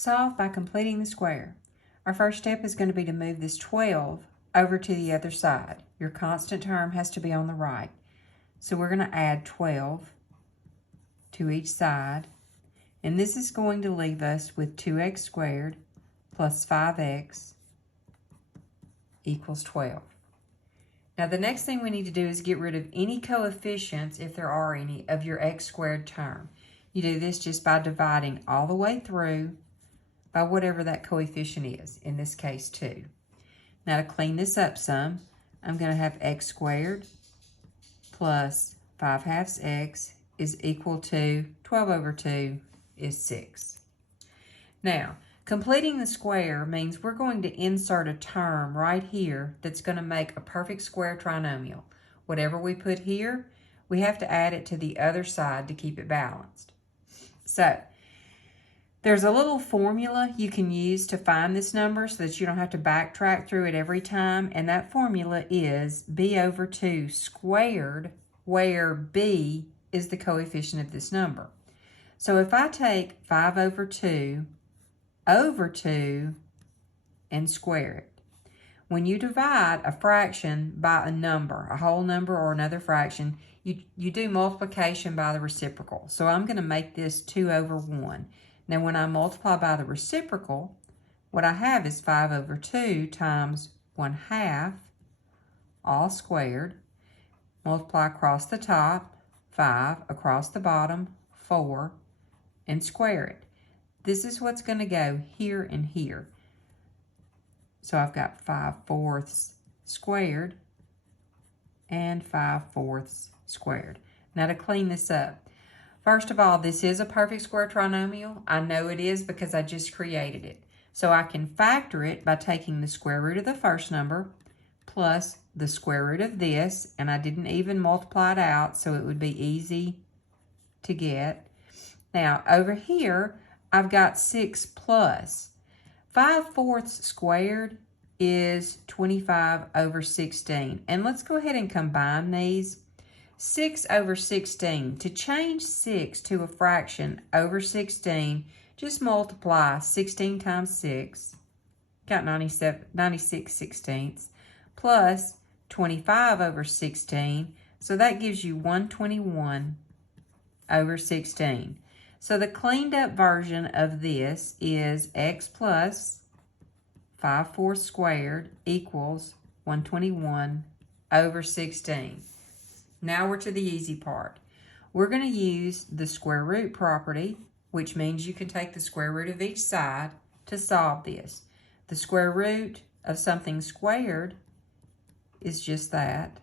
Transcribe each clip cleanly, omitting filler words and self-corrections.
Solve by completing the square. Our first step is going to be to move this 12 over to the other side. Your constant term has to be on the right. So we're going to add 12 to each side. And this is going to leave us with 2x squared plus 5x equals 12. Now the next thing we need to do is get rid of any coefficients, if there are any, of your x squared term. You do this just by dividing all the way through by whatever that coefficient is, in this case 2. Now to clean this up some, I'm going to have x squared plus 5/2 x is equal to 12 over 2 is 6. Now, completing the square means we're going to insert a term right here that's going to make a perfect square trinomial. Whatever we put here, we have to add it to the other side to keep it balanced. So, there's a little formula you can use to find this number so that you don't have to backtrack through it every time, and that formula is b over 2 squared, where b is the coefficient of this number. So if I take 5 over 2 and square it, when you divide a fraction by a number, a whole number or another fraction, you do multiplication by the reciprocal. So I'm going to make this 2 over 1. Now when I multiply by the reciprocal, what I have is 5 over 2 times 1/2, all squared. Multiply across the top, 5, across the bottom, 4, and square it. This is what's going to go here and here. So I've got 5/4 squared and 5/4 squared. Now to clean this up. First of all, this is a perfect square trinomial. I know it is because I just created it. So I can factor it by taking the square root of the first number plus the square root of this, and I didn't even multiply it out, so it would be easy to get. Now, over here, I've got 6 plus. 5/4 squared is 25 over 16. And let's go ahead and combine these. 6 over 16. To change 6 to a fraction over 16, just multiply 16 times 6. Got 96 sixteenths. Plus 25 over 16. So that gives you 121 over 16. So the cleaned up version of this is x plus 5/4 squared equals 121 over 16. Now we're to the easy part. We're going to use the square root property, which means you can take the square root of each side to solve this. The square root of something squared is just that.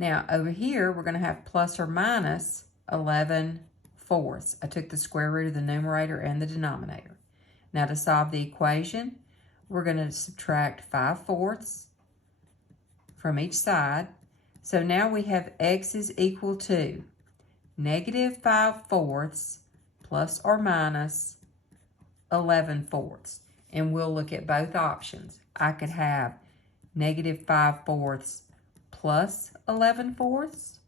Now over here, we're going to have plus or minus 11/4. I took the square root of the numerator and the denominator. Now to solve the equation, we're going to subtract 5/4 from each side. So now we have x is equal to negative 5/4 plus or minus 11/4. And we'll look at both options. I could have negative 5/4 plus 11/4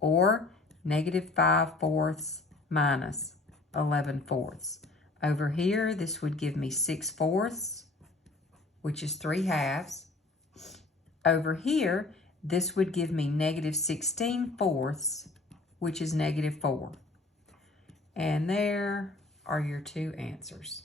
or negative 5/4 minus 11/4. Over here, this would give me 6/4, which is 3/2. Over here, this would give me negative 16/4, which is negative 4. And there are your two answers.